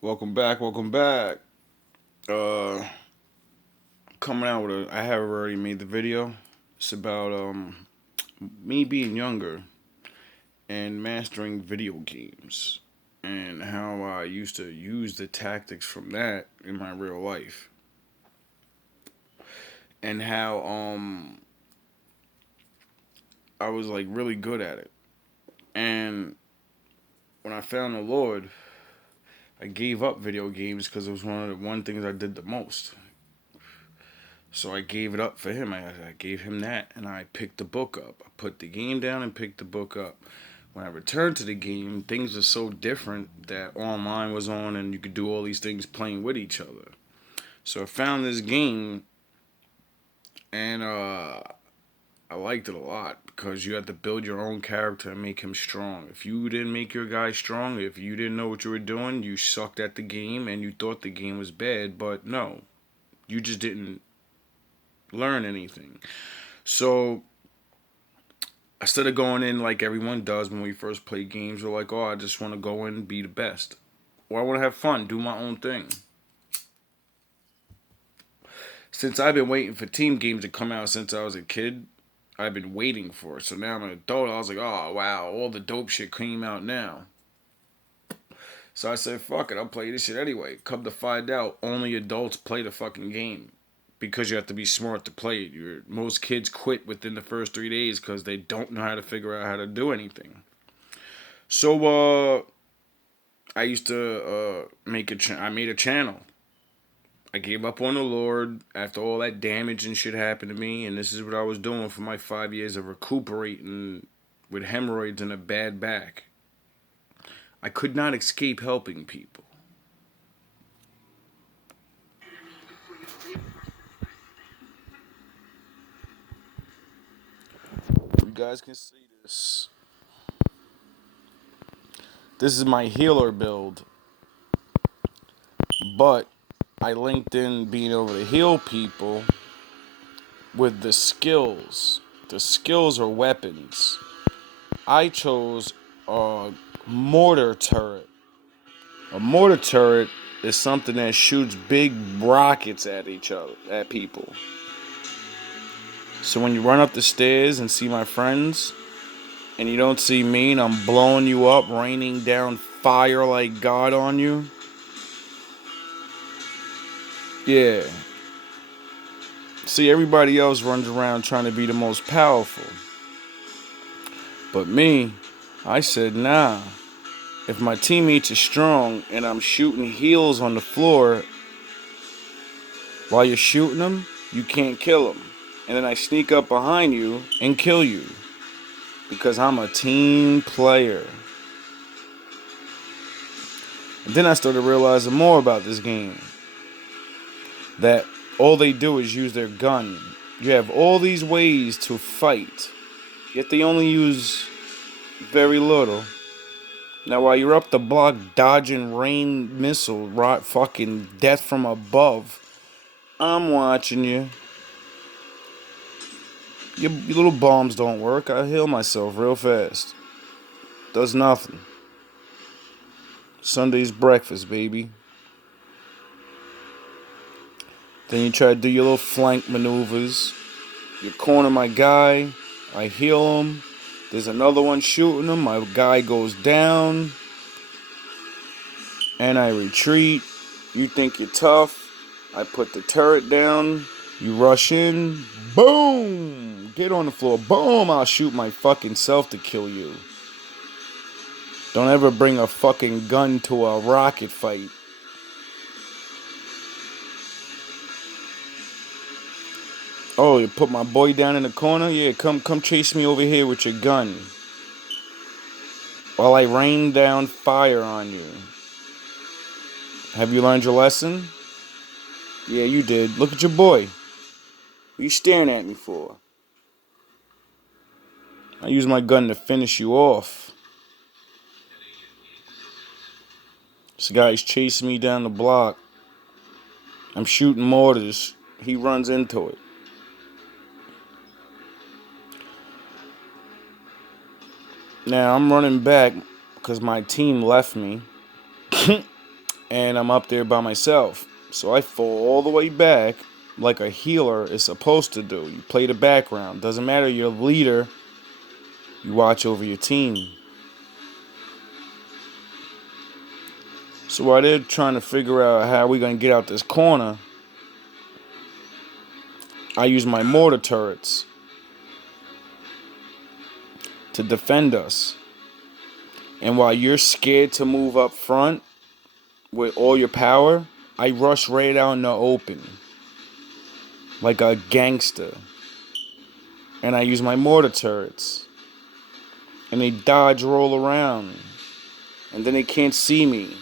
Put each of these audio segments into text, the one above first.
Welcome back. Welcome back. Uh, coming out with a. I have already made the video. It's about me being younger and mastering video games and how I used to use the tactics from that in my real life and how I was like really good at it. And when I found the Lord, I gave up video games because it was one of the one things I did the most. So I gave it up for him. I gave him that, and I picked the book up. I put the game down and picked the book up. When I returned to the game, things were so different that online was on, and you could do all these things playing with each other. So I found this game, and I liked it a lot because you had to build your own character and make him strong. If you didn't make your guy strong, if you didn't know what you were doing, you sucked at the game and you thought the game was bad. But no, you just didn't learn anything. So instead of going in like everyone does when we first play games, we're like, oh, I just want to go in and be the best. Or I want to have fun, do my own thing. Since I've been waiting for team games to come out since I was a kid, I've been waiting for it. So now I'm an adult. I was like, oh, wow, all the dope shit came out now. So I said, fuck it, I'll play this shit anyway. Come to find out, only adults play the fucking game. Because you have to be smart to play it. Most kids quit within the first 3 days because they don't know how to figure out how to do anything. So I used to I made a channel. I gave up on the Lord after all that damage and shit happened to me, and this is what I was doing for my 5 years of recuperating with hemorrhoids and a bad back. I could not escape helping people. You guys can see this. This is my healer build, but I linked in being able to heal people with the skills. The skills are weapons. I chose a mortar turret. A mortar turret is something that shoots big rockets at each other, at people. So when you run up the stairs and see my friends, and you don't see me, and I'm blowing you up, raining down fire like God on you, yeah. See, everybody else runs around trying to be the most powerful. But me, I said, nah. If my teammates are strong and I'm shooting heels on the floor while you're shooting them, you can't kill them. And then I sneak up behind you and kill you. Because I'm a team player. And then I started realizing more about this game. That all they do is use their gun. You have all these ways to fight. Yet they only use very little. Now while you're up the block dodging rain missile, fucking death from above, I'm watching you. Your little bombs don't work. I heal myself real fast. Does nothing. Sunday's breakfast, baby. Then you try to do your little flank maneuvers. You corner my guy. I heal him. There's another one shooting him. My guy goes down. And I retreat. You think you're tough. I put the turret down. You rush in. Boom! Get on the floor. Boom! I'll shoot my fucking self to kill you. Don't ever bring a fucking gun to a rocket fight. Oh, you put my boy down in the corner? Yeah, come chase me over here with your gun. While I rain down fire on you. Have you learned your lesson? Yeah, you did. Look at your boy. What are you staring at me for? I use my gun to finish you off. This guy's chasing me down the block. I'm shooting mortars. He runs into it. Now I'm running back because my team left me. and I'm up there by myself. So I fall all the way back like a healer is supposed to do. You play the background. Doesn't matter, you're a leader. You watch over your team. So while they're trying to figure out how we're going to get out this corner, I use my mortar turrets to defend us. And while you're scared to move up front with all your power, I rush right out in the open like a gangster. And I use my mortar turrets. And they dodge, roll around. And then they can't see me.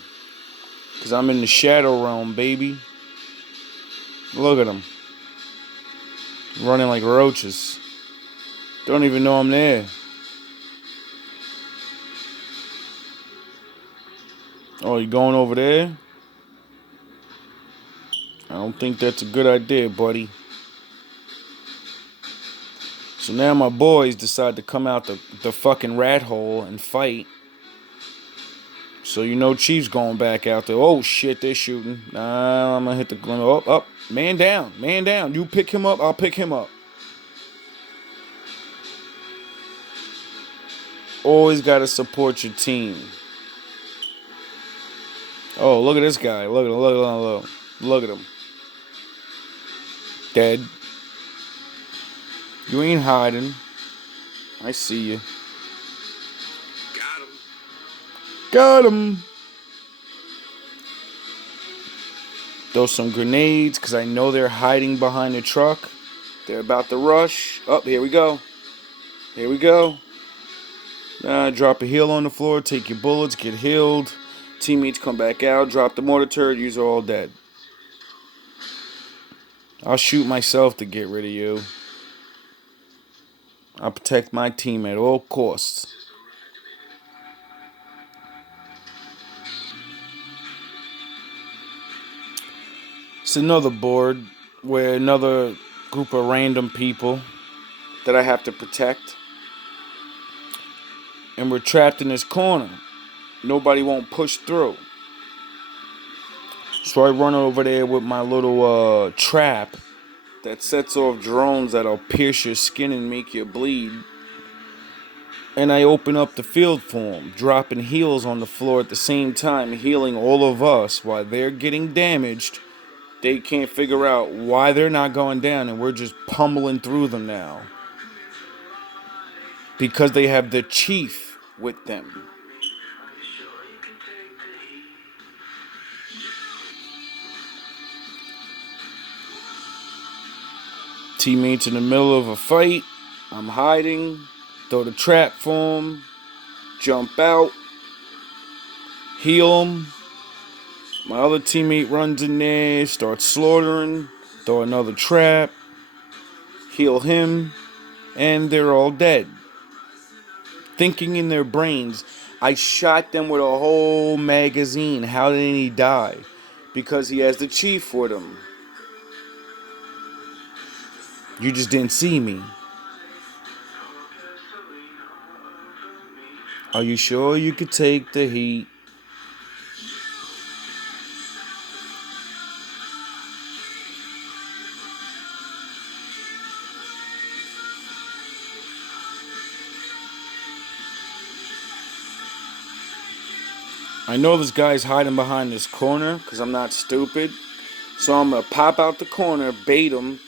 Because I'm in the shadow realm, baby. Look at them. Running like roaches. Don't even know I'm there. Oh, you going over there? I don't think that's a good idea, buddy. So now my boys decide to come out the fucking rat hole and fight. So you know Chief's going back out there. Oh shit, they're shooting. Nah, I'm gonna hit the up. Man down, man down. You pick him up, I'll pick him up. Always gotta support your team. Oh, look at this guy. Look at him. Look at him. Dead. You ain't hiding. I see you. Got him. Throw some grenades, because I know they're hiding behind the truck. They're about to rush. Oh, here we go. Here we go. Drop a heal on the floor. Take your bullets. Get healed. Teammates come back out. Drop the mortar turret. You're all dead. I'll shoot myself to get rid of you. I'll protect my team at all costs. It's another board where another group of random people that I have to protect. And we're trapped in this corner. Nobody won't push through. So I run over there with my little trap that sets off drones that'll pierce your skin and make you bleed. And I open up the field for them, dropping heals on the floor at the same time, healing all of us while they're getting damaged. They can't figure out why they're not going down, and we're just pummeling through them now. Because they have the chief with them. Teammates in the middle of a fight. I'm hiding. Throw the trap for them. Jump out. Heal them. My other teammate runs in there. Starts slaughtering. Throw another trap. Heal him. And they're all dead. Thinking in their brains, I shot them with a whole magazine. How didn't he die? Because he has the chief with him. You just didn't see me. Are you sure you could take the heat? I know this guy's hiding behind this corner because I'm not stupid. So I'm going to pop out the corner, bait him,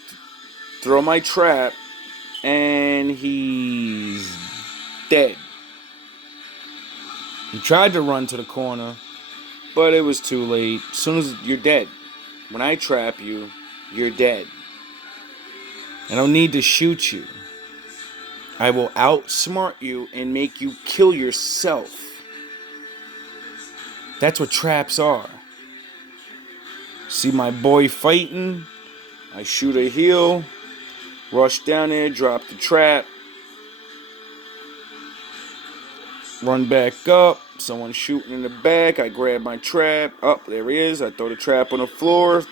throw my trap, and he's dead. He tried to run to the corner, but it was too late. As soon as you're dead. When I trap you, you're dead. I don't need to shoot you. I will outsmart you and make you kill yourself. That's what traps are. See my boy fighting. I shoot a heal. Rush down there, drop the trap. Run back up. Someone shooting in the back. I grab my trap. Up, there he is. I throw the trap on the floor.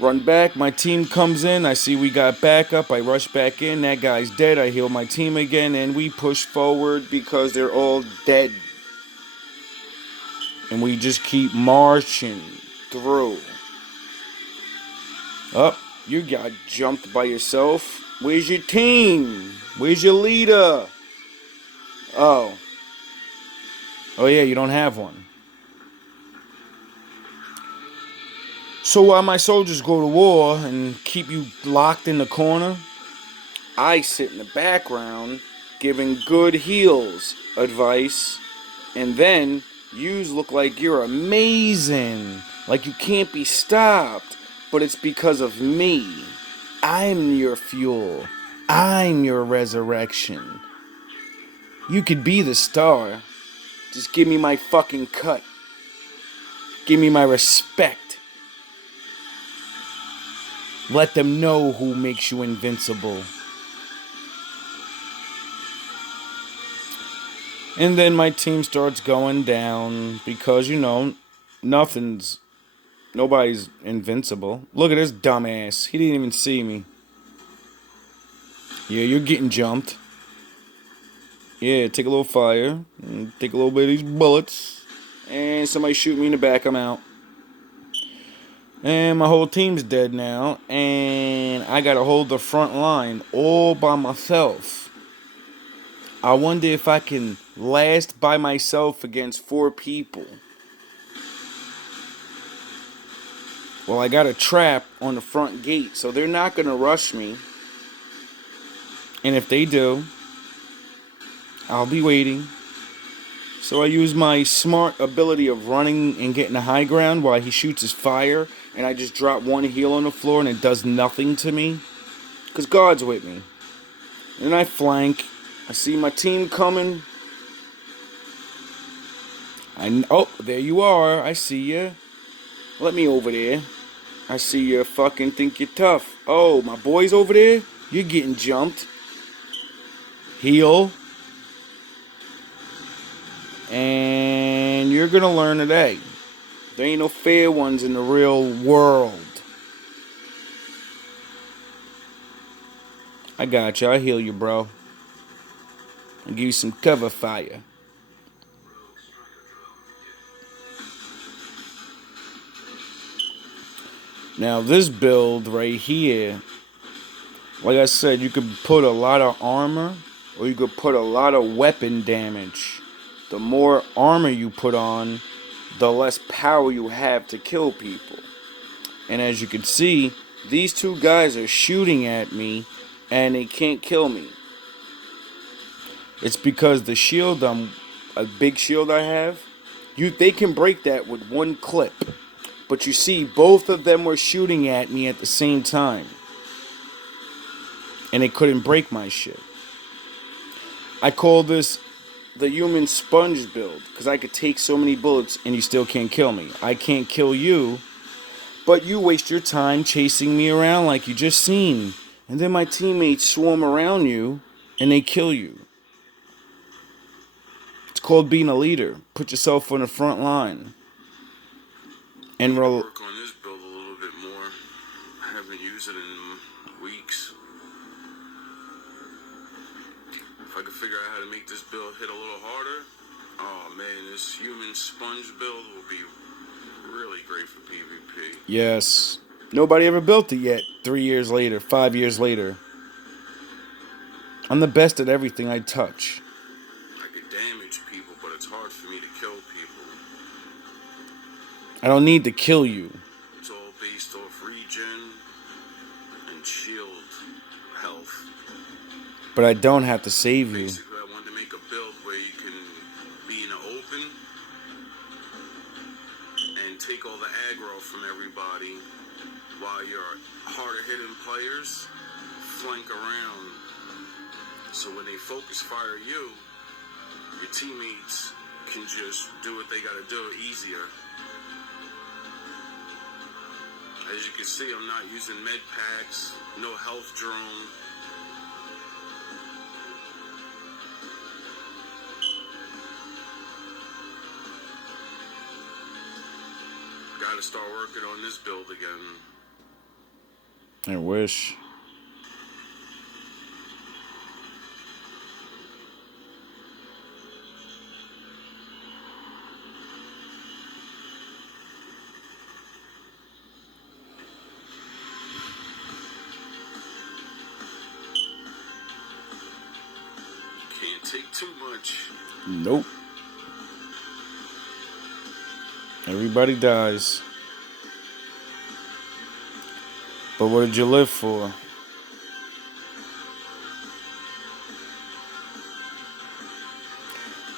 Run back. My team comes in. I see we got backup. I rush back in. That guy's dead. I heal my team again. And we push forward because they're all dead. And we just keep marching through. Oh, you got jumped by yourself. Where's your team? Where's your leader? Oh. Oh yeah, you don't have one. So while my soldiers go to war and keep you locked in the corner, I sit in the background giving good heals advice, and then yous look like you're amazing, like you can't be stopped, but it's because of me. I'm your fuel. I'm your resurrection. You could be the star. Just give me my fucking cut. Give me my respect. Let them know who makes you invincible. And then my team starts going down because, nobody's invincible. Look at this dumbass. He didn't even see me. Yeah, you're getting jumped. Yeah, take a little fire. And take a little bit of these bullets. And somebody shoot me in the back, I'm out. And my whole team's dead now. And I gotta hold the front line all by myself. I wonder if I can last by myself against 4 people. Well, I got a trap on the front gate, so they're not gonna rush me. And if they do, I'll be waiting. So I use my smart ability of running and getting the high ground while he shoots his fire, and I just drop one heel on the floor and it does nothing to me. Because God's with me. And I flank. I see my team coming. Oh, there you are. I see you. Let me over there. I see you fucking think you're tough. Oh, my boy's over there? You're getting jumped. Heal. And you're gonna learn today. There ain't no fair ones in the real world. I got you. I'll heal you, bro. I'll give you some cover fire. Now, this build right here, like I said, you could put a lot of armor or you could put a lot of weapon damage. The more armor you put on, the less power you have to kill people. And as you can see, these 2 guys are shooting at me and they can't kill me. It's because the shield, a big shield I have, they can break that with 1 clip. But you see, both of them were shooting at me at the same time. And they couldn't break my shit. I call this the human sponge build. Because I could take so many bullets and you still can't kill me. I can't kill you. But you waste your time chasing me around like you just seen. And then my teammates swarm around you and they kill you. It's called being a leader. Put yourself on the front line. And work on this build a little bit more. I haven't used it in weeks. If I could figure out how to make this build hit a little harder, oh man, this human sponge build will be really great for PvP. Yes. Nobody ever built it yet. 3 years later, 5 years later. I'm the best at everything I touch. I could damage people, but it's hard for me to kill people. I don't need to kill you. It's all based off regen and shield health. But I don't have to save you. Basically, I wanted to make a build where you can be in the open and take all the aggro from everybody while your harder hitting players flank around. So when they focus fire you, your teammates can just do what they gotta do easier. As you can see, I'm not using med packs, no health drone. Gotta start working on this build again. I wish. too much. Nope. Everybody dies. But what did you live for?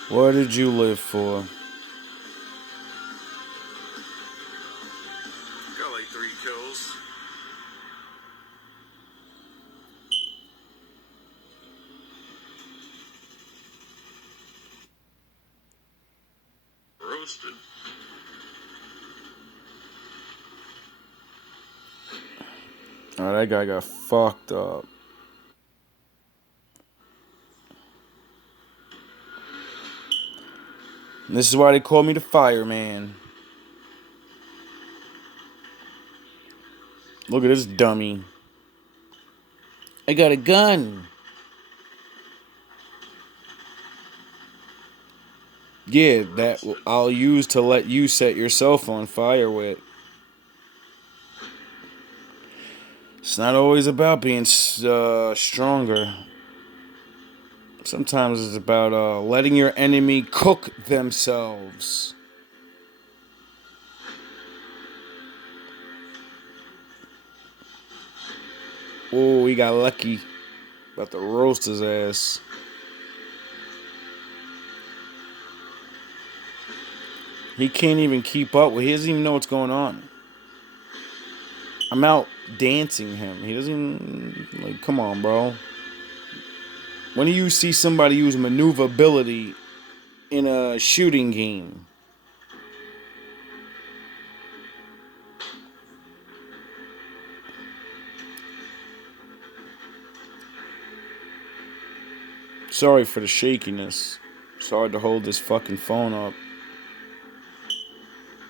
What did you live for? Got like 3 kills. Roasted. Oh, that guy got fucked up. And this is why they call me the fireman. Look at this dummy. I got a gun. Yeah, that I'll use to let you set yourself on fire with. It's not always about being stronger. Sometimes it's about letting your enemy cook themselves. Oh, he got lucky. About to roast his ass. He can't even keep up with. He doesn't even know what's going on. I'm out dancing him. He doesn't even, like, come on, bro. When do you see somebody use maneuverability in a shooting game? Sorry for the shakiness. It's hard to hold this fucking phone up.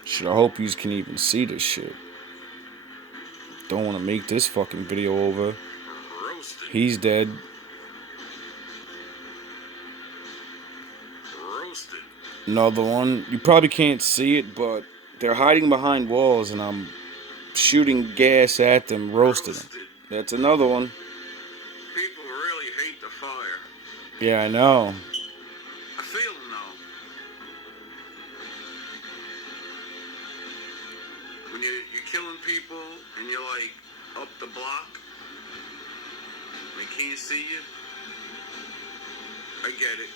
Shit, I hope you can even see this shit. Don't want to make this fucking video over. Roasted. He's dead. Roasted. Another one. You probably can't see it, but they're hiding behind walls and I'm shooting gas at them, roasting them. That's another one. People really hate the fire. Yeah, I know. I feel them though. When you're killing people and you're like up the block, they can't see you. I get it.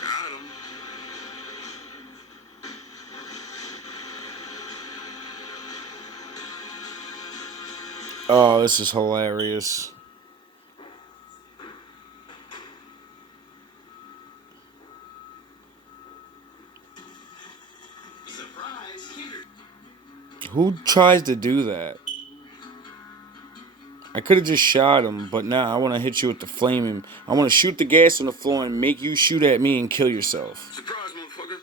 Got him. Oh, this is hilarious. Who tries to do that? I could have just shot him, but now I want to hit you with the flaming. I want to shoot the gas on the floor and make you shoot at me and kill yourself. Surprise, motherfucker.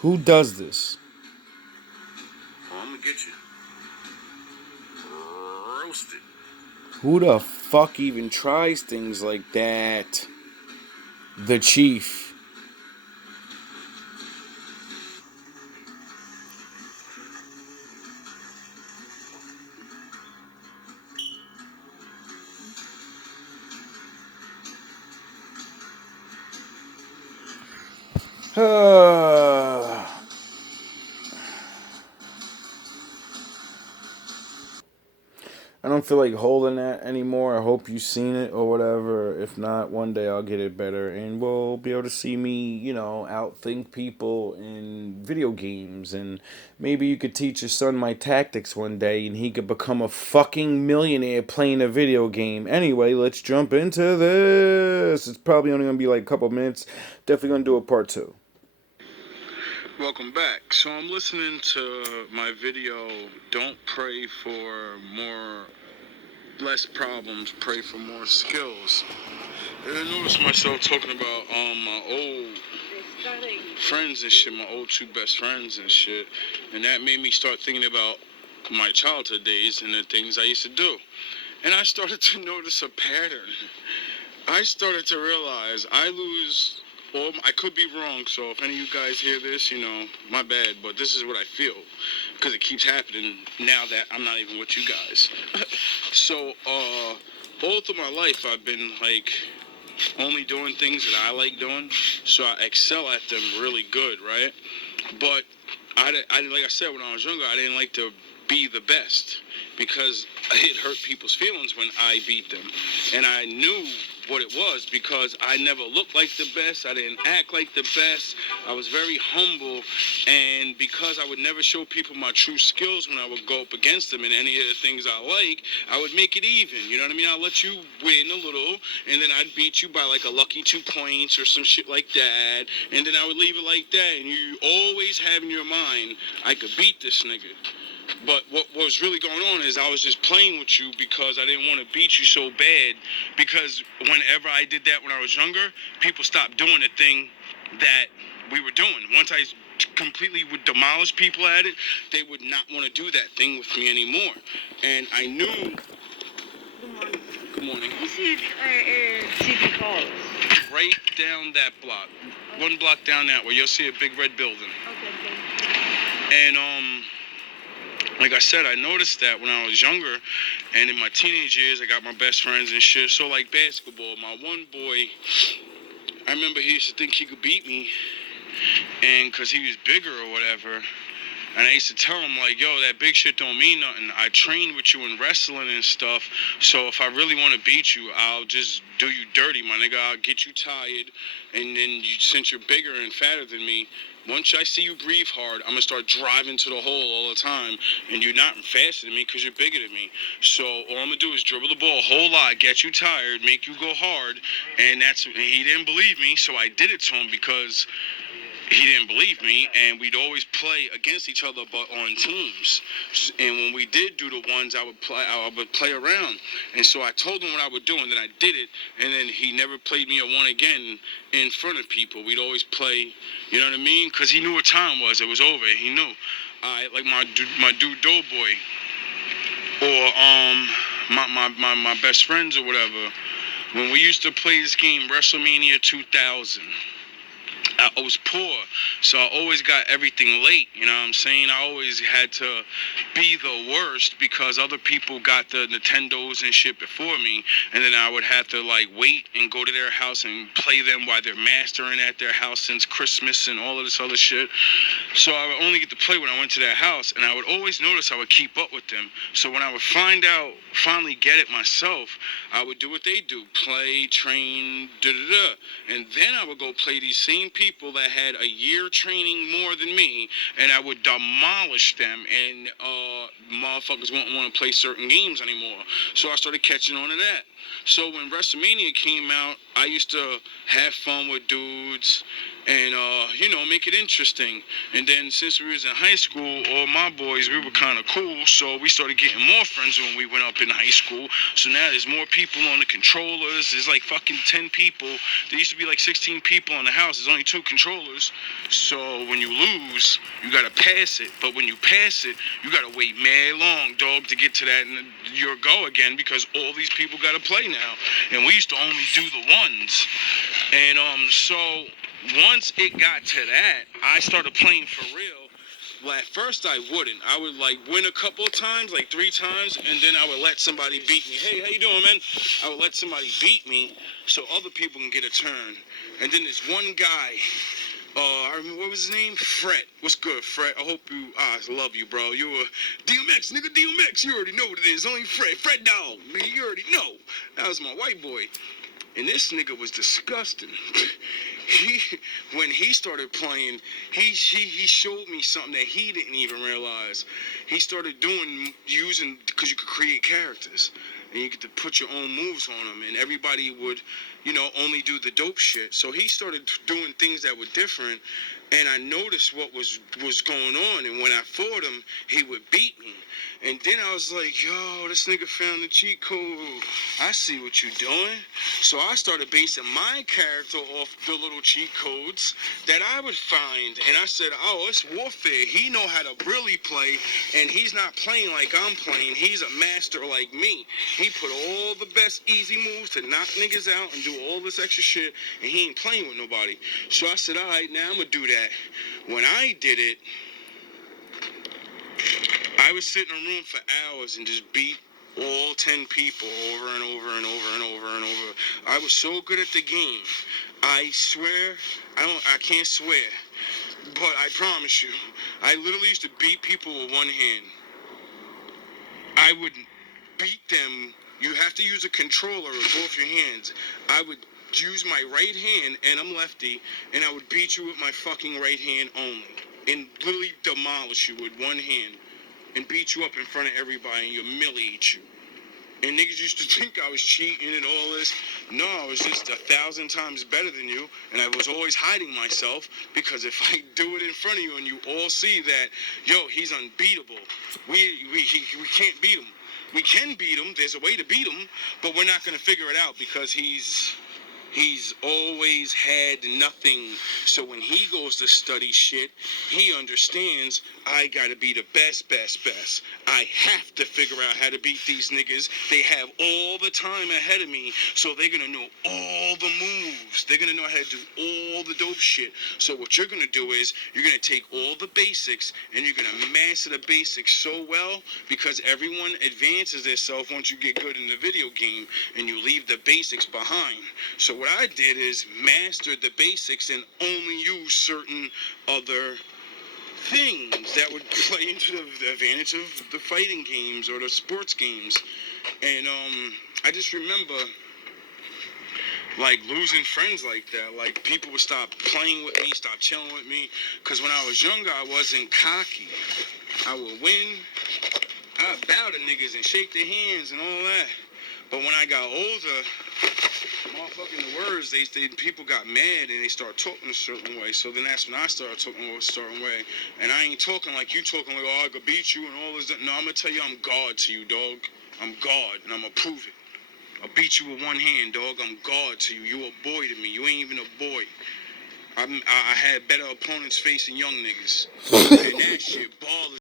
Who does this? Oh, I'm gonna get you. Roasted. Who the fuck even tries things like that? The chief. I don't feel like holding that anymore. I hope you've seen it or whatever. If not, one day I'll get it better and we'll be able to see me, outthink people in video games. And maybe you could teach your son my tactics one day and he could become a fucking millionaire playing a video game. Anyway, let's jump into this. It's probably only going to be like a couple minutes. Definitely going to do a part 2. Welcome back. So I'm listening to my video, Don't Pray for Less Problems, Pray for More Skills. And I noticed myself talking about my old friends and shit, my old 2 best friends and shit. And that made me start thinking about my childhood days and the things I used to do. And I started to notice a pattern. I started to realize I lose or I could be wrong, so if any of you guys hear this, you know, my bad, but this is what I feel, because it keeps happening now that I'm not even with you guys. So, all through my life, I've been, like, only doing things that I like doing, so I excel at them really good, right? But, like I said, when I was younger, I didn't like to be the best, because it hurt people's feelings when I beat them, and I knew what it was because I never looked like the best. I didn't act like the best. I was very humble, and because I would never show people my true skills when I would go up against them in any of the things I like, I would make it even. You know what I mean? I'll let you win a little, and then I'd beat you by like a lucky 2 points or some shit like that, and then I would leave it like that, and you always have in your mind, I could beat this nigga. But what was really going on is I was just playing with you because I didn't want to beat you so bad, because whenever I did that when I was younger, people stopped doing the thing that we were doing. Once I completely would demolish people at it, they would not want to do that thing with me anymore. And I knew... Good morning. Good morning. You see City Halls? Right down that block. One block down that way, you'll see a big red building. Okay. And, like I said, I noticed that when I was younger, and in my teenage years, I got my best friends and shit. So, like basketball, my one boy, I remember he used to think he could beat me, and because he was bigger or whatever. And I used to tell him, like, yo, that big shit don't mean nothing. I trained with you in wrestling and stuff, so if I really want to beat you, I'll just do you dirty, my nigga. I'll get you tired, and then since you're bigger and fatter than me, once I see you breathe hard, I'm going to start driving to the hole all the time, and you're not faster than me because you're bigger than me. So all I'm going to do is dribble the ball a whole lot, get you tired, make you go hard, and he didn't believe me, so I did it to him because he didn't believe me, and we'd always play against each other, but on teams. And when we did do the ones, I would play around. And so I told him what I would do, and then I did it, and then he never played me a one again in front of people. We'd always play, you know what I mean? Because he knew what time was. It was over. He knew. Like my dude Doughboy, or my best friends or whatever. When we used to play this game, WrestleMania 2000. I was poor, so I always got everything late, you know what I'm saying? I always had to be the worst because other people got the Nintendos and shit before me, and then I would have to, like, wait and go to their house and play them while they're mastering at their house since Christmas and all of this other shit. So I would only get to play when I went to their house, and I would always notice I would keep up with them. So when I would finally get it myself, I would do what they do, play, train, da-da-da, and then I would go play these same people that had a year training more than me, and I would demolish them, and motherfuckers wouldn't want to play certain games anymore. So I started catching on to that. So when WrestleMania came out, I used to have fun with dudes and, make it interesting. And then since we was in high school, all my boys, we were kind of cool, so we started getting more friends when we went up in high school. So now there's more people on the controllers. There's like fucking 10 people. There used to be like 16 people in the house. There's only 2 controllers. So when you lose, you got to pass it. But when you pass it, you got to wait mad long, dog, to get to that and your go again, because all these people got to play now. And we used to only do the ones. And so once it got to that, I started playing for real. Well, at first I wouldn't. I would like win a couple of times, like 3 times, and then I would let somebody beat me. Hey, how you doing, man? I would let somebody beat me so other people can get a turn. And then this one guy, I remember, what was his name? Fred. What's good, Fred? I hope you, I love you, bro. You were DMX, nigga, DMX. You already know what it is. Only Fred. Fred dog, man, you already know. That was my white boy. And this nigga was disgusting. When he started playing, he showed me something that he didn't even realize. He started using, because you could create characters. And you get to put your own moves on them. And everybody would, only do the dope shit. So he started doing things that were different And I noticed what was going on, and when I fought him, he would beat me. And then I was like, yo, this nigga found the cheat code. I see what you're doing. So I started basing my character off the little cheat codes that I would find. And I said, oh, it's warfare. He know how to really play, and he's not playing like I'm playing. He's a master like me. He put all the best easy moves to knock niggas out and do all this extra shit, and he ain't playing with nobody. So I said, all right, now I'm going to do that. When I did it, I would sit in a room for hours and just beat all 10 people over and over and over and over and over. I was so good at the game. I swear, I can't swear, but I promise you, I literally used to beat people with one hand. I would beat them. You have to use a controller with both your hands. I would use my right hand, and I'm lefty, and I would beat you with my fucking right hand only, and literally demolish you with one hand, and beat you up in front of everybody, and humiliate you. And niggas used to think I was cheating and all this. No, I was just 1,000 times better than you, and I was always hiding myself, because if I do it in front of you and you all see that, yo, he's unbeatable, we can't beat him. We can beat him. There's a way to beat him, but we're not going to figure it out because he's always had nothing. So when he goes to study shit, he understands I gotta be the best. I have to figure out how to beat these niggas. They have all the time ahead of me, so they're gonna know all the moves. They're gonna know how to do all the dope shit. So what you're gonna do is you're gonna take all the basics and you're gonna master the basics so well, because everyone advances themselves once you get good in the video game, and you leave the basics behind. So what I did is master the basics and only use certain other things that would play into the advantage of the fighting games or the sports games. And I just remember like losing friends like that. Like people would stop playing with me, stop chilling with me, because when I was younger I wasn't cocky. I would win, I'd bow to niggas and shake their hands and all that. But when I got older, motherfucking the words, people got mad and they start talking a certain way. So then that's when I started talking a certain way. And I ain't talking like you talking like, oh, I could beat you and all this. No, I'm gonna tell you I'm God to you, dog. I'm God, and I'm gonna prove it. I'll beat you with one hand, dog. I'm God to you. You a boy to me. You ain't even a boy. I had better opponents facing young niggas. And that shit ballin'.